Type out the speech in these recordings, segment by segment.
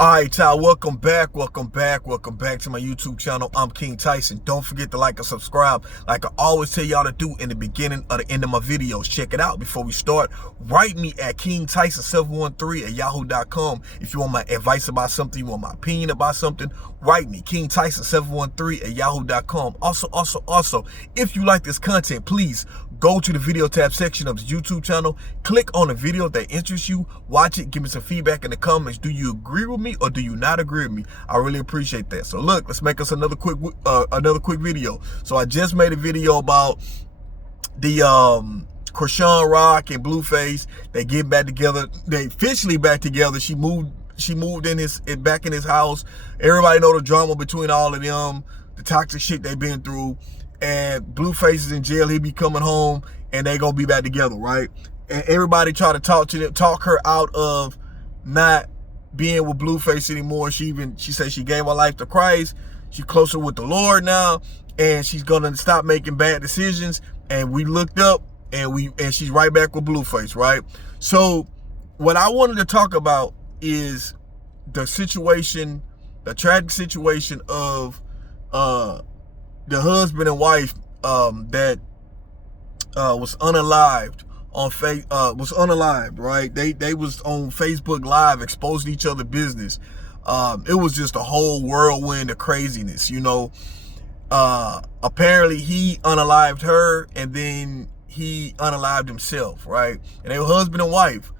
All right, y'all, welcome back to my YouTube channel. I'm King Tyson. Don't forget to like and subscribe like I always tell y'all to do in the beginning or the end of my videos. Check it out. Before we start, write me at KingTyson713@yahoo.com. If you want my advice about something, you want my opinion about something, write me, KingTyson713@yahoo.com. Also, if you like this content, please go to the video tab section of the YouTube channel, click on the video that interests you, watch it, give me some feedback in the comments. Do you agree with me or do you not agree with me? I really appreciate that. So look, let's make us another quick video. So I just made a video about the Krishan Rock and Blueface. They get back together. They officially back together. She moved back in his house. Everybody know the drama between all of them, the toxic shit they've been through. And Blueface is in jail. He'll be coming home and they gonna be back together, right? And everybody try to talk her out of not being with Blueface anymore. She said she gave her life to Christ. She's closer with the Lord now, and she's gonna stop making bad decisions. And we looked up and she's right back with Blueface, right? So what I wanted to talk about is the situation, the tragic situation of the husband and wife that was unalived on right? They was on Facebook Live exposing each other business. It was just a whole whirlwind of craziness, you know. Apparently he unalived her and then he unalived himself, right? And they were husband and wife.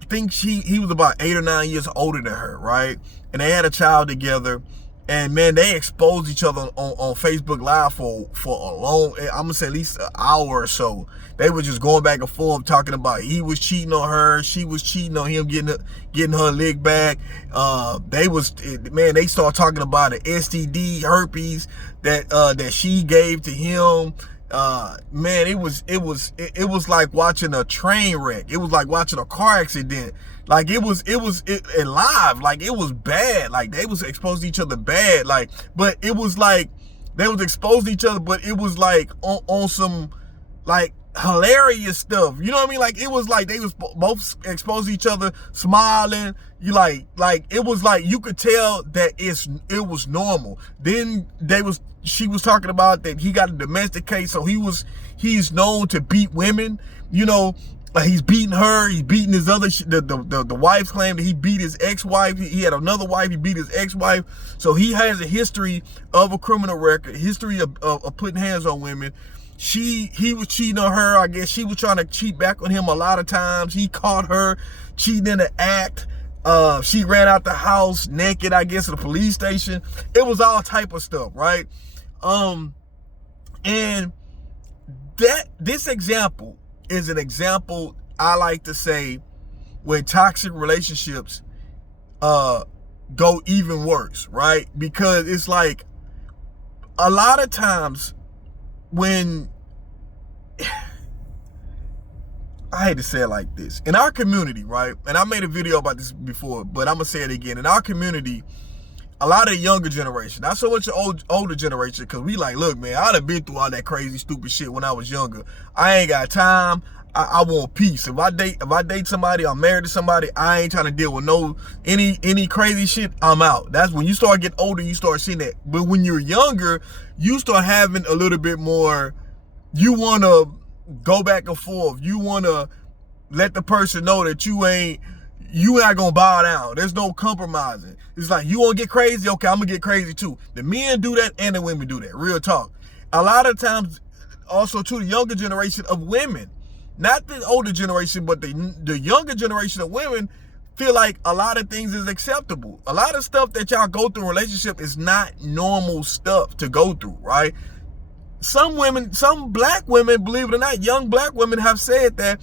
I think he was about 8 or 9 years older than her, right? And they had a child together. And man, they exposed each other on Facebook Live for a long, I'm gonna say at least an hour or so. They were just going back and forth talking about he was cheating on her, she was cheating on him, getting her lick back. They started talking about an STD, herpes that she gave to him. Man, it was like watching a train wreck. It was like watching a car accident. Like it was live. Like it was bad. Like they was exposing each other bad. Like, but it was like they was exposing each other, but it was like on some like hilarious stuff. You know what I mean? Like it was like they was both exposing each other, smiling. You like it was like you could tell that it was normal. Then she was talking about that he got a domestic case, so he's known to beat women. You know, like he's beating her, he's beating his other the wife claimed that he beat his ex-wife. He had another wife, he beat his ex-wife. So he has a history of a criminal record, history of putting hands on women. He was cheating on her. I guess she was trying to cheat back on him a lot of times. He caught her cheating in the act. She ran out the house naked, I guess, at the police station. It was all type of stuff, right? And this example is an example, I like to say, when toxic relationships go even worse, right? Because it's like a lot of times when I hate to say it like this, in our community, right? And I made a video about this before, but I'm gonna say it again. In our community, a lot of the younger generation, not so much the older generation, because we like, look, man, I done been through all that crazy, stupid shit when I was younger. I ain't got time. I want peace. If I date somebody, I'm married to somebody, I ain't trying to deal with any crazy shit. I'm out. That's when you start getting older, you start seeing that. But when you're younger, you start having a little bit more, you want to go back and forth. You want to let the person know that you not gonna bow down. There's no compromising. It's like, you wanna get crazy? Okay, I'm gonna get crazy too. The men do that and the women do that. Real talk. A lot of times, also to the younger generation of women, not the older generation, but the younger generation of women feel like a lot of things is acceptable. A lot of stuff that y'all go through in a relationship is not normal stuff to go through, right? Some black women, believe it or not, young black women have said that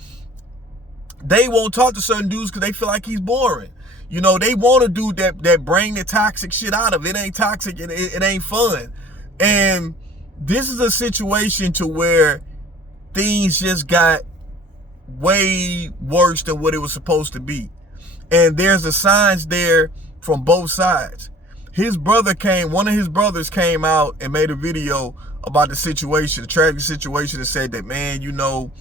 they won't talk to certain dudes because they feel like he's boring. You know, they want a dude that bring the toxic shit out of it. It ain't toxic, it ain't fun. And this is a situation to where things just got way worse than what it was supposed to be. And there's the signs there from both sides. One of his brothers came out and made a video about the situation, the tragic situation, and said that, man, you know,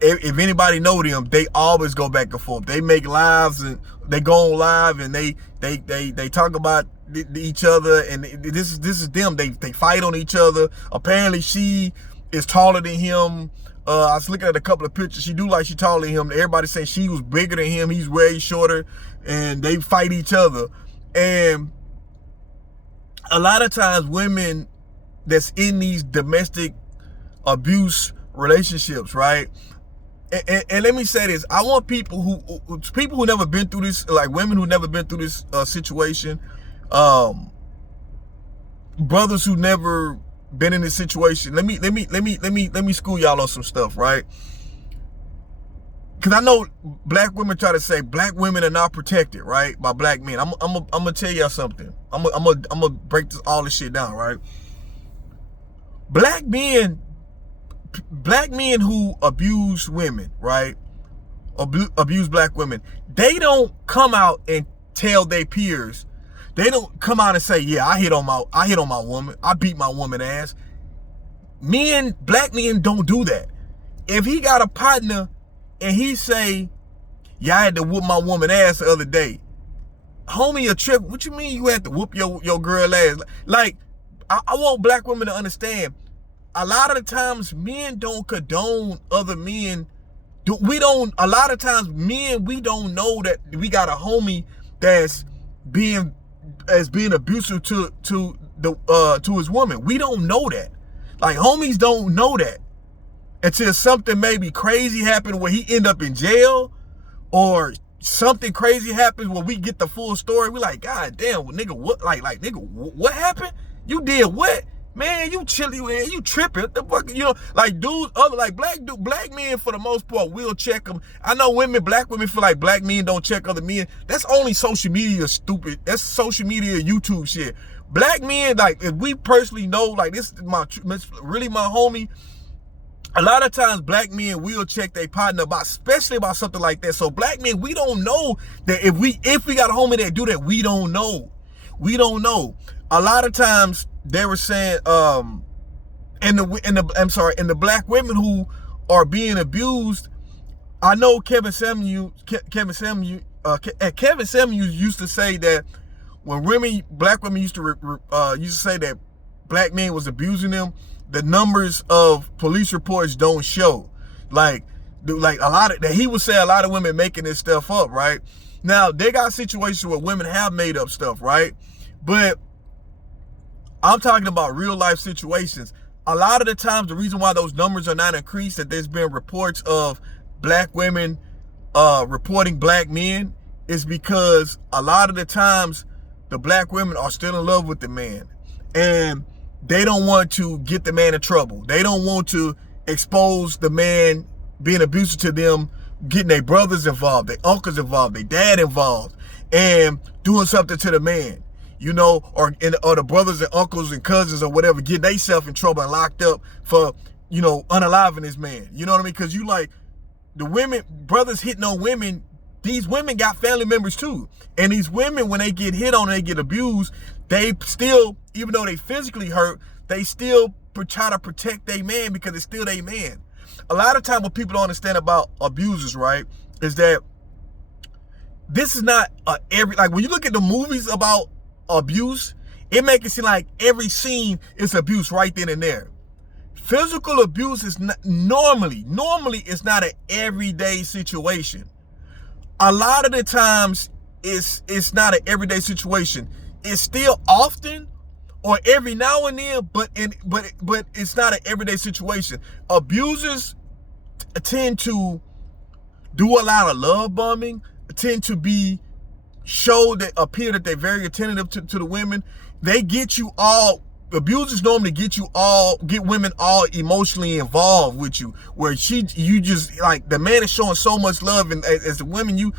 if anybody know them, they always go back and forth. They make lives and they go on live and they talk about each other, and this is them. They fight on each other. Apparently she is taller than him. I was looking at a couple of pictures. She do like she taller than him. Everybody saying she was bigger than him. He's way shorter, and they fight each other. And a lot of times women that's in these domestic abuse relationships, right? And let me say this: I want people who never been through this, like women who never been through this situation, brothers who never been in this situation. Let me school y'all on some stuff, right? Because I know black women try to say black women are not protected, right, by black men. I'm gonna tell y'all something. I'm gonna break all this shit down, right? Black men who abuse women, right? Abuse black women. They don't come out and tell their peers. They don't come out and say, "Yeah, I hit on my woman. I beat my woman ass." Black men don't do that. If he got a partner and he say, "Yeah, I had to whoop my woman ass the other day," homie, a trip. What you mean you had to whoop your girl ass? Like, I want black women to understand. A lot of the times, men don't condone other men. A lot of times, men, we don't know that we got a homie that's being abusive to his woman. We don't know that. Like, homies don't know that until something maybe crazy happened where he end up in jail, or something crazy happens where we get the full story. We like, God damn, nigga, what? Like, nigga, what happened? You did what? Man, you chilly, man, you tripping. The fuck, like dudes, black men for the most part will check them. I know black women feel like black men don't check other men. That's only social media stupid. That's social media YouTube shit. Black men, like, if we personally know, like, this is really my homie. A lot of times black men will check their partner especially about something like that. So black men, we don't know that if we got a homie that do that, we don't know. We don't know. A lot of times they were saying, and the black women who are being abused, I know Kevin Samuels used to say that when black women used to say that black men was abusing them, the numbers of police reports don't show. Like a lot of that, he would say a lot of women making this stuff up, right? Now they got situations where women have made up stuff, right? But I'm talking about real life situations. A lot of the times, the reason why those numbers are not increased, that there's been reports of black women reporting black men, is because a lot of the times the black women are still in love with the man, and they don't want to get the man in trouble. They don't want to expose the man being abusive to them, getting their brothers involved, their uncles involved, their dad involved, and doing something to the man. Or the brothers and uncles and cousins or whatever, getting themselves in trouble and locked up for, unaliving this man. You know what I mean? Because the brothers hitting on women, these women got family members too. And these women, when they get hit on and they get abused, they still, even though they physically hurt, they still try to protect their man because it's still their man. A lot of time what people don't understand about abusers, right, is that this is not like when you look at the movies about abuse, it makes it seem like every scene is abuse right then and there. Physical abuse is not, normally it's not an everyday situation. A lot of the times it's not an everyday situation. It's still often or every now and then, but it's not an everyday situation. Abusers tend to do a lot of love bombing, tend to appear that they're very attentive to the women. They get you all, abusers normally get women all emotionally involved with you, where you just, like, the man is showing so much love, and as a woman you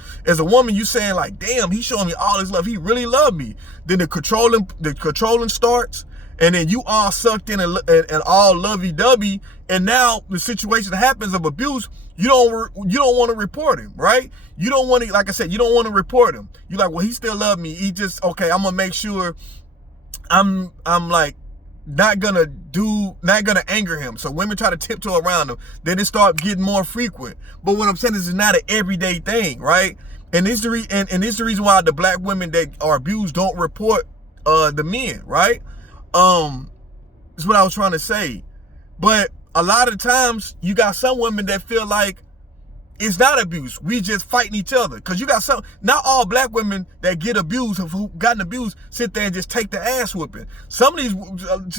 saying, like, damn, he's showing me all his love, he really loved me. Then the controlling starts, and then you all sucked in and all lovey-dovey, and now the situation happens of abuse. You don't want to report him, right? You don't want to, like I said, you don't want to report him. You're like, well, he still love me. He just, okay, I'm gonna make sure I'm like not gonna anger him. So women try to tiptoe around him. Then it start getting more frequent. But what I'm saying is, it's not an everyday thing, right? And this is the reason why the black women that are abused don't report the men, right? Is what I was trying to say. But a lot of times you got some women that feel like it's not abuse. We just fighting each other. Because you got some, not all black women that get abused, who gotten abused, sit there and just take the ass whipping. Some of these,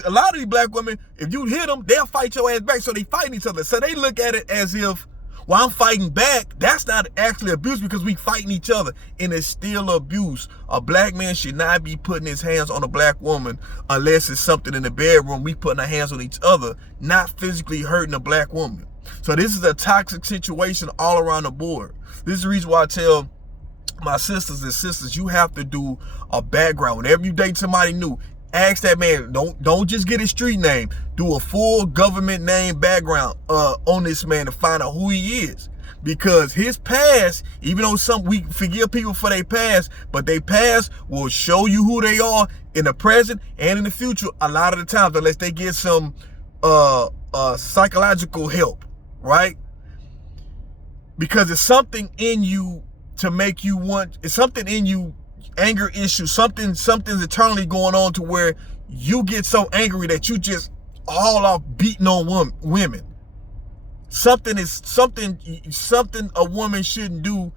a lot of these black women, if you hit them, they'll fight your ass back. So they fighting each other. So they look at it as if, well, I'm fighting back. That's not actually abuse because we fighting each other. And it's still abuse. A black man should not be putting his hands on a black woman unless it's something in the bedroom. We putting our hands on each other, not physically hurting a black woman. So this is a toxic situation all around the board. This is the reason why I tell my sisters, you have to do a background. Whenever you date somebody new, ask that man, don't just get his street name. Do a full government name background on this man to find out who he is. Because his past, even though we forgive people for their past, but their past will show you who they are in the present and in the future a lot of the times, unless they get some psychological help. Right? Because it's something in you to make you want, it's something in you, anger issue, something's eternally going on to where you get so angry that you just all off beating on women. Something a woman shouldn't do,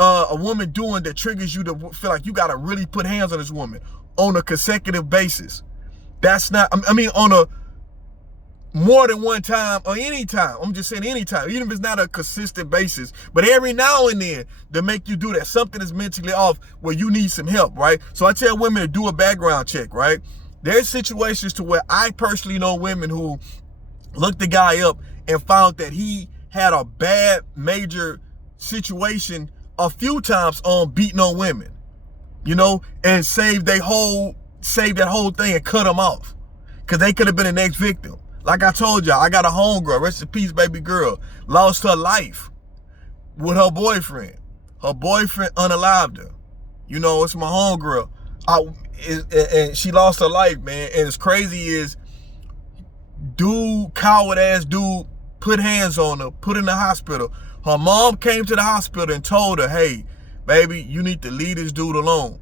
a woman doing that triggers you to feel like you gotta really put hands on this woman on a consecutive basis. That's not, I mean, on a more than one time or any time. I'm just saying any time, even if it's not a consistent basis. But every now and then to make you do that, something is mentally off where you need some help, right? So I tell women to do a background check, right? There's situations to where I personally know women who looked the guy up and found that he had a bad major situation a few times on beating on women, you know, and saved that whole thing and cut him off because they could have been the next victim. Like I told y'all, I got a homegirl, rest in peace, baby girl, lost her life with her boyfriend. Her boyfriend unalived her. You know, it's my homegirl. And she lost her life, man. And as crazy is, coward ass dude, put hands on her, put her in the hospital. Her mom came to the hospital and told her, hey, baby, you need to leave this dude alone.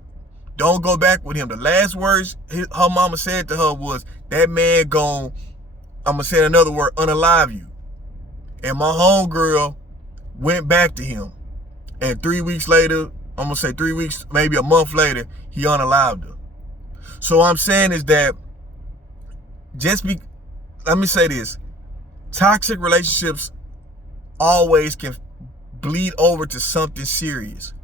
Don't go back with him. The last words her mama said to her was, that man gone, I'm going to say another word, unalive you. And my homegirl went back to him. And 3 weeks later, I'm going to say 3 weeks, maybe a month later, he unalived her. So what I'm saying is that let me say this. Toxic relationships always can bleed over to something serious.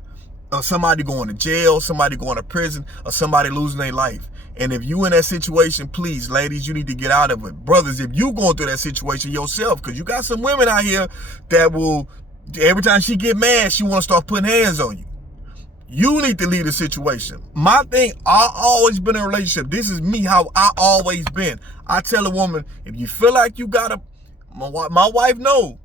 Or somebody going to jail, somebody going to prison, or somebody losing their life. And if you in that situation, please, ladies, you need to get out of it. Brothers, if you going through that situation yourself, because you got some women out here that will, every time she get mad, she want to start putting hands on you. You need to leave the situation. My thing, I always been in a relationship. This is me, how I always been. I tell a woman, if you feel like you gotta, my wife know,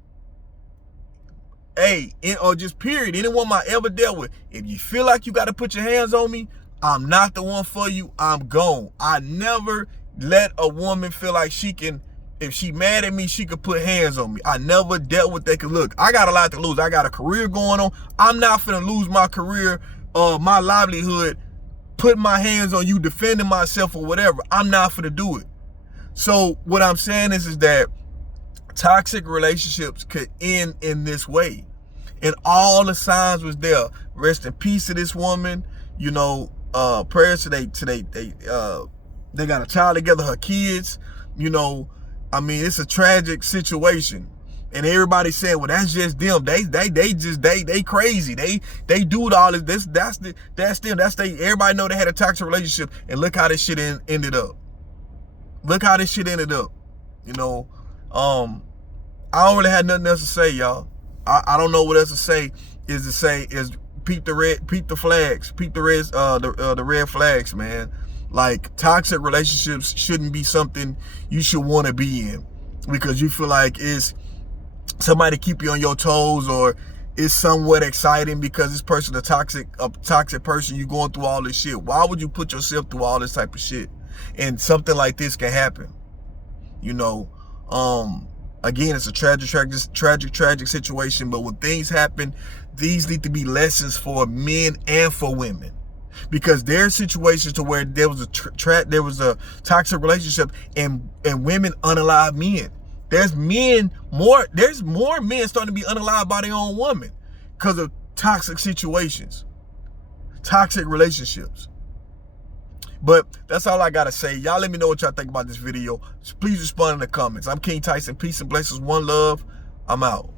hey, or just period, any woman I ever dealt with, if you feel like you gotta put your hands on me, I'm not the one for you, I'm gone. I never let a woman feel like she can, if she mad at me, she could put hands on me. I never dealt with that. Cause look, I got a lot to lose. I got a career going on. I'm not finna lose my career, my livelihood, putting my hands on you, defending myself or whatever. I'm not finna do it. So what I'm saying is that toxic relationships could end in this way. And all the signs was there. Rest in peace to this woman. You know, prayers to they got a child together, her kids. You know, I mean, it's a tragic situation. And everybody saying, well, that's just them. They crazy. They do all this. That's them. Everybody know they had a toxic relationship. And look how this shit ended up. Look how this shit ended up. You know, I don't really have nothing else to say, y'all. I don't know what else to say. Is peep the flags, peep the red flags, man. Like, toxic relationships shouldn't be something you should want to be in because you feel like it's somebody to keep you on your toes, or it's somewhat exciting because this person a toxic person, you going through all this shit. Why would you put yourself through all this type of shit? And something like this can happen. You know, again, it's a tragic situation, but when things happen, these need to be lessons for men and for women. Because there's situations to where there was a toxic relationship and women unalive men. There's more men starting to be unalived by their own woman because of toxic situations, toxic relationships. But that's all I gotta say. Y'all let me know what y'all think about this video. Please respond in the comments. I'm King Tyson. Peace and blessings. One love. I'm out.